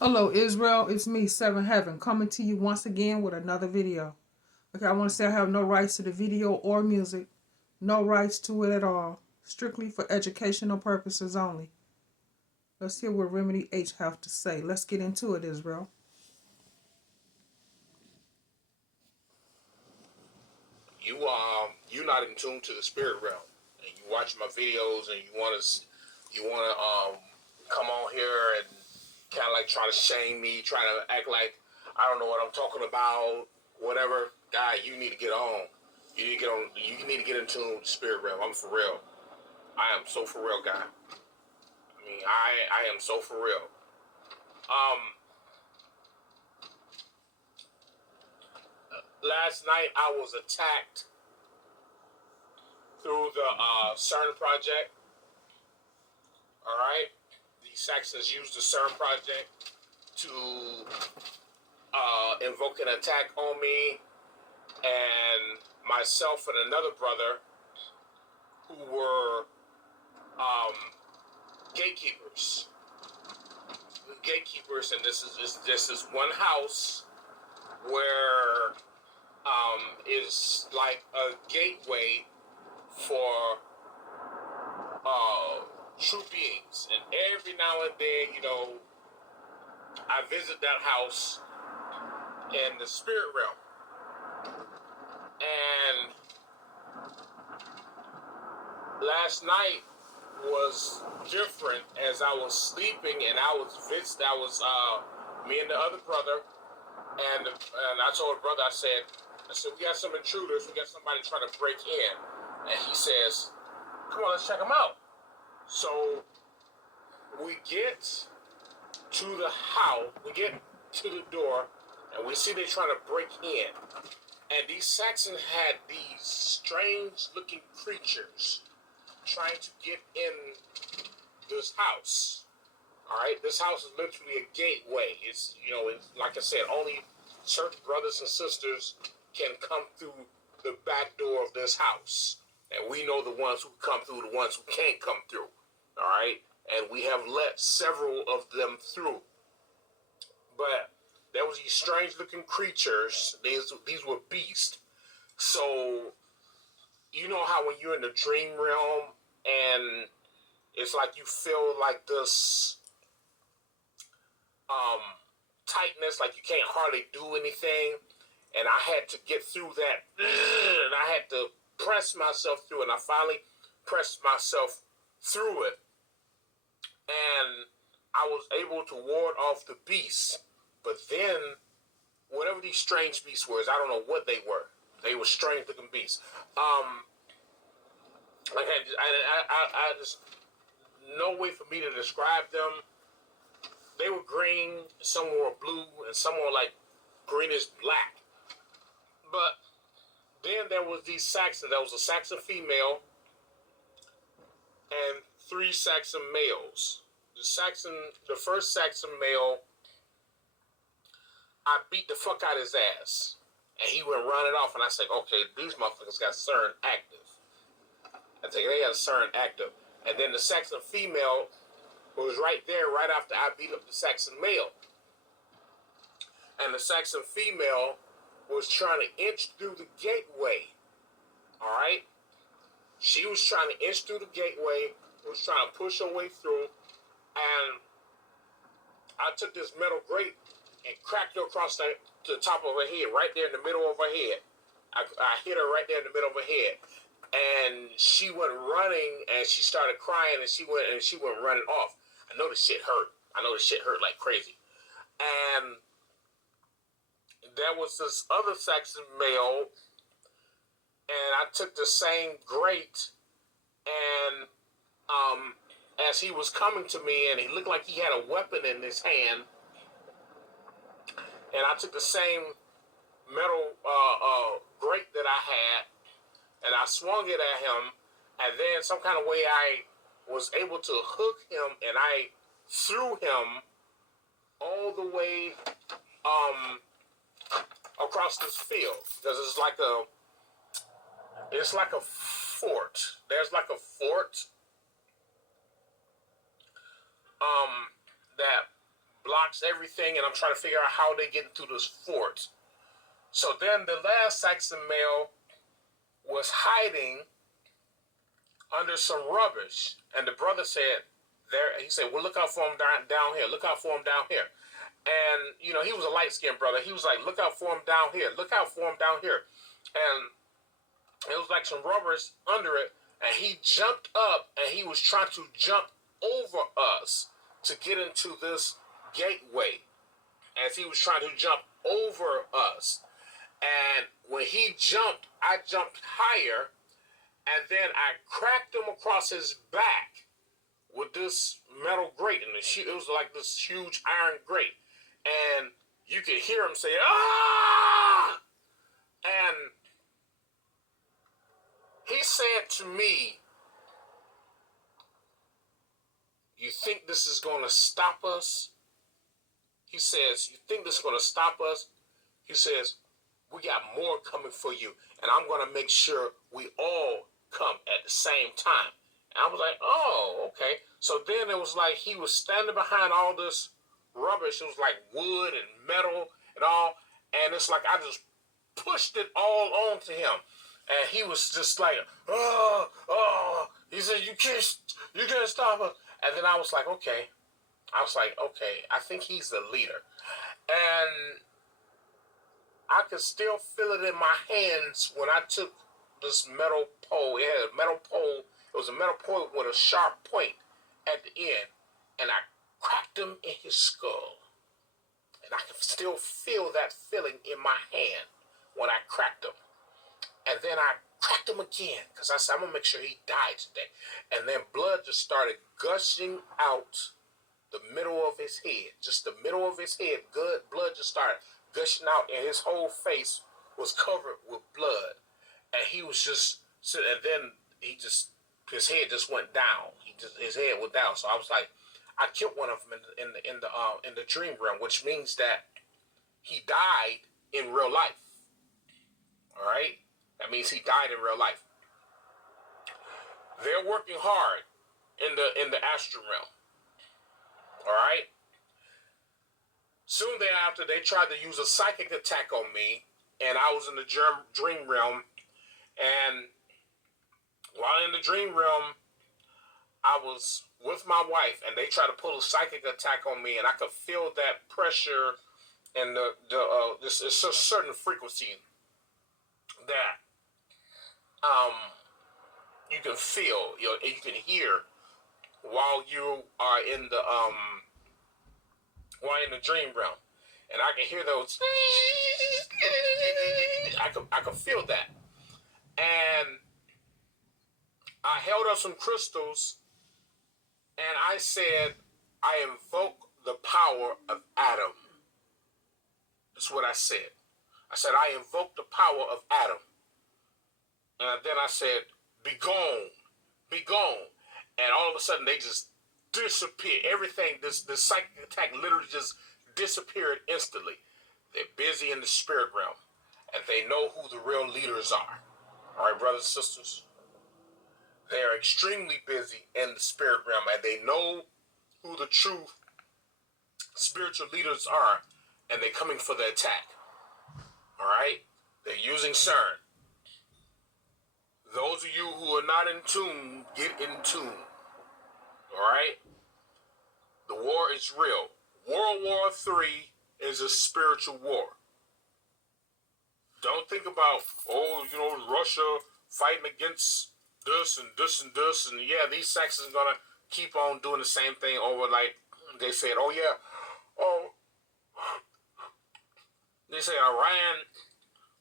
Hello Israel, it's me, Seven Heaven, coming to you once again with another video. Okay, I want to say I have no rights to the video or music. No rights to it at all. Strictly for educational purposes only. Let's hear what Remedy H have to say. Let's get into it, Israel. You're not in tune to the spirit realm, and you watch my videos, and you wanna come on here and kind of like try to shame me, try to act like I don't know what I'm talking about, whatever. Guy, you need to get on. You need to get on. You need to get in tune with the spirit realm. I'm for real. I am so for real, guy. I mean, I am so for real. Um, Last night I was attacked through the CERN project. All right, the Saxons used the CERN project to invoke an attack on me and myself and another brother who were um, gatekeepers. Gatekeepers, and this is one house where is like a gateway for true beings. And every now and then, I visit that house in the spirit realm. And last night was different as I was sleeping, and I was me and the other brother, and I told the brother, I said, we got some intruders, we got somebody trying to break in. And he says, come on, let's check them out. So we get to the house, we get to the door, and we see they're trying to break in. And these Saxons had these strange looking creatures trying to get in this house. All right, this house is literally a gateway. It's like I said, only certain brothers and sisters can come through the back door of this house, and we know the ones who come through, the ones who can't come through. All right, and we have let several of them through, but there was these strange-looking creatures. These were beasts. So you know how when you're in the dream realm and it's like you feel like this um, tightness, like you can't hardly do anything. And I had to get through that, and I had to press myself through it. And I finally pressed myself through it, and I was able to ward off the beasts. But then, whatever these strange beasts were, I don't know what they were. They were strange looking beasts. Like I just no way for me to describe them. They were green, some were blue, and some were like greenish black. But then there was these Saxons. There was a Saxon female and 3 Saxon males. The first Saxon male, I beat the fuck out of his ass, and he went running off. And I said, okay, these motherfuckers got CERN active. I think they got CERN active. And then the Saxon female was right there, right after I beat up the Saxon male. And the Saxon female was trying to inch through the gateway. All right? She was trying to inch through the gateway, was trying to push her way through, and I took this metal grate and cracked her across the top of her head, right there in the middle of her head. I hit her right there in the middle of her head. And she went running, and she started crying, and she went running off. I know the shit hurt. Like crazy. And there was this other Saxon male, and I took the same grate, and as he was coming to me, and he looked like he had a weapon in his hand, and I took the same metal grate that I had, and I swung it at him, and then some kind of way I was able to hook him, and I threw him all the way across this field, because it's like a fort. There's like a fort that blocks everything, and I'm trying to figure out how they get through this fort. So then the last Saxon male was hiding under some rubbish, and the brother said, "There." He said, "Well, look out for him down here. Look out for him down here." And you know, he was a light-skinned brother. He was like, "Look out for him down here. Look out for him down here." And it was like some rubbish under it, and he jumped up, and he was trying to jump over us to get into this gateway. As he was trying to jump over us, and when he jumped, I jumped higher. And then I cracked him across his back with this metal grate. And it was like this huge iron grate. And you could hear him say, "Ah!" And he said to me, "You think this is going to stop us?" He says, "You think this is going to stop us?" He says, "We got more coming for you. And I'm going to make sure we all come at the same time." And I was like, "Oh, okay." So then it was like he was standing behind all this rubbish. It was like wood and metal and all. And it's like I just pushed it all onto him. And he was just like, "Oh, oh." He said, you can't stop us." And then I was like, okay. I think he's the leader. And I could still feel it in my hands when I took this metal pole. It had a metal pole. It was a metal pole with a sharp point at the end. And I cracked him in his skull. And I can still feel that feeling in my hand when I cracked him. And then I cracked him again because I said, I'm going to make sure he died today. And then blood just started gushing out the middle of his head. Just the middle of his head. Good blood just started gushing out, and his whole face was covered with blood. And he was just sitting, and then his head just went down. His head went down. So I was like, I killed one of them in the dream realm, which means that he died in real life. All right, that means he died in real life. They're working hard in the astral realm. All right. Soon thereafter, they tried to use a psychic attack on me, and I was in the dream realm. And while in the dream realm, I was with my wife, and they tried to pull a psychic attack on me, and I could feel that pressure and it's a certain frequency that you can feel, you can hear while you are in the dream realm, and I can hear those. I can feel that, and I held up some crystals, and I said, I invoke the power of Adam. That's what I said. I said, I invoke the power of Adam. And then I said, be gone, be gone. And all of a sudden, they just disappeared. Everything, the psychic attack literally just disappeared instantly. They're busy in the spirit realm, and they know who the real leaders are. All right, brothers and sisters? They are extremely busy in the spirit realm, and they know who the true spiritual leaders are, and they're coming for the attack. All right? They're using CERN. Those of you who are not in tune, get in tune. All right? The war is real. World War III is a spiritual war. Don't think about, Russia fighting against this and this and this. And yeah, these Saxons are going to keep on doing the same thing over, like they said, they say Iran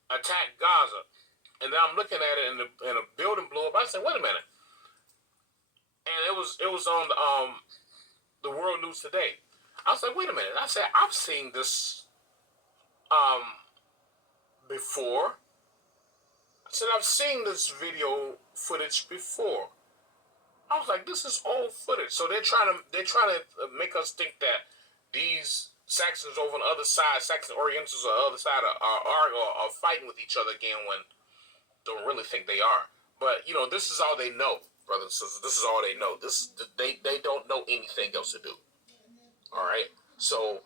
attacked Gaza. And then I'm looking at it and a building blew up. I said, wait a minute. And it was on the World News Today. I was like, wait a minute. I said, I've seen this before. I said, I've seen this video footage before. I was like, this is old footage. So they're trying to make us think that these Saxons over on the other side, Saxon Orientals on the other side are fighting with each other again when don't really think they are. But this is all they know, brothers and sisters. This is all they know. They don't know anything else to do. All right. So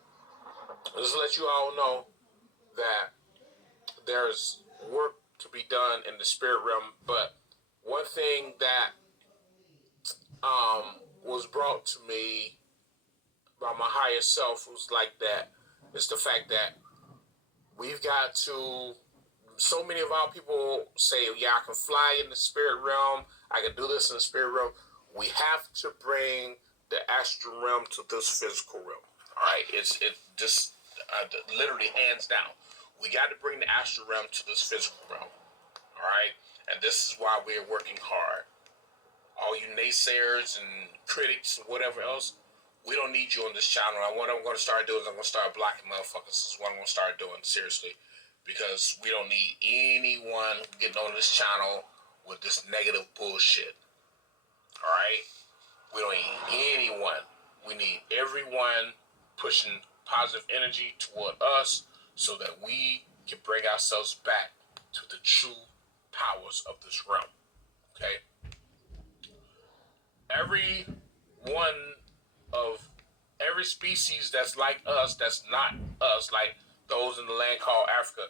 just to let you all know that there's work to be done in the spirit realm. But one thing that was brought to me by my higher self was like that. It's the fact that we've got to. So many of our people say, "Yeah, I can fly in the spirit realm. I can do this in the spirit realm." We have to bring the astral realm to this physical realm. All right, it just literally hands down. We got to bring the astral realm to this physical realm. All right, and this is why we're working hard. All you naysayers and critics and whatever else, we don't need you on this channel. And what I'm going to start doing is I'm going to start blocking motherfuckers. This is what I'm going to start doing, seriously. Because we don't need anyone getting on this channel with this negative bullshit. Alright? We don't need anyone. We need everyone pushing positive energy toward us so that we can bring ourselves back to the true powers of this realm. Okay? Every species that's like us, that's not us, like those in the land called Africa,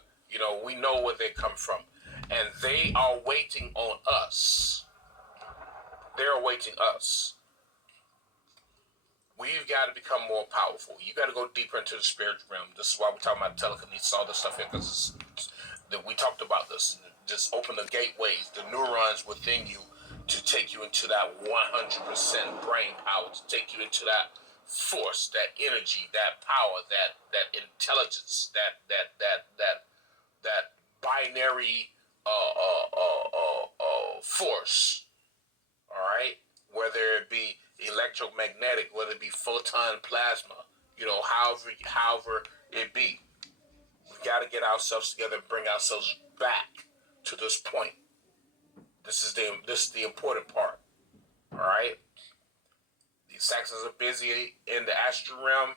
we know where they come from. And they are waiting on us. They're awaiting us. We've got to become more powerful. You got to go deeper into the spiritual realm. This is why we're talking about telekinesis, all this stuff here, because we talked about this. Just open the gateways, the neurons within you, to take you into that 100% brain power, to take you into that force, that energy, that power, that intelligence, that binary force. All right, whether it be electromagnetic, whether it be photon plasma, however it be, we got to get ourselves together and bring ourselves back to this point. This is the important part. All right, these Saxons are busy in the astral realm.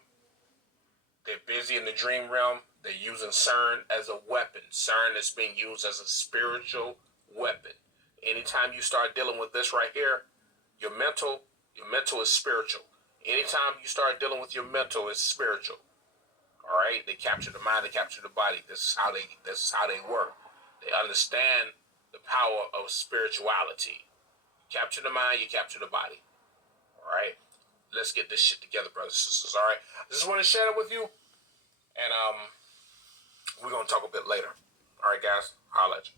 They're busy in the dream realm. They're using CERN as a weapon. CERN is being used as a spiritual weapon. Anytime you start dealing with this right here, your mental is spiritual. Anytime you start dealing with your mental, it's spiritual. All right, they capture the mind, they capture the body. This is how they work. They understand the power of spirituality. You capture the mind, you capture the body. All right, let's get this shit together, brothers and sisters. All right, I just want to share it with you, and we're gonna talk a bit later. All right, guys, holla at you.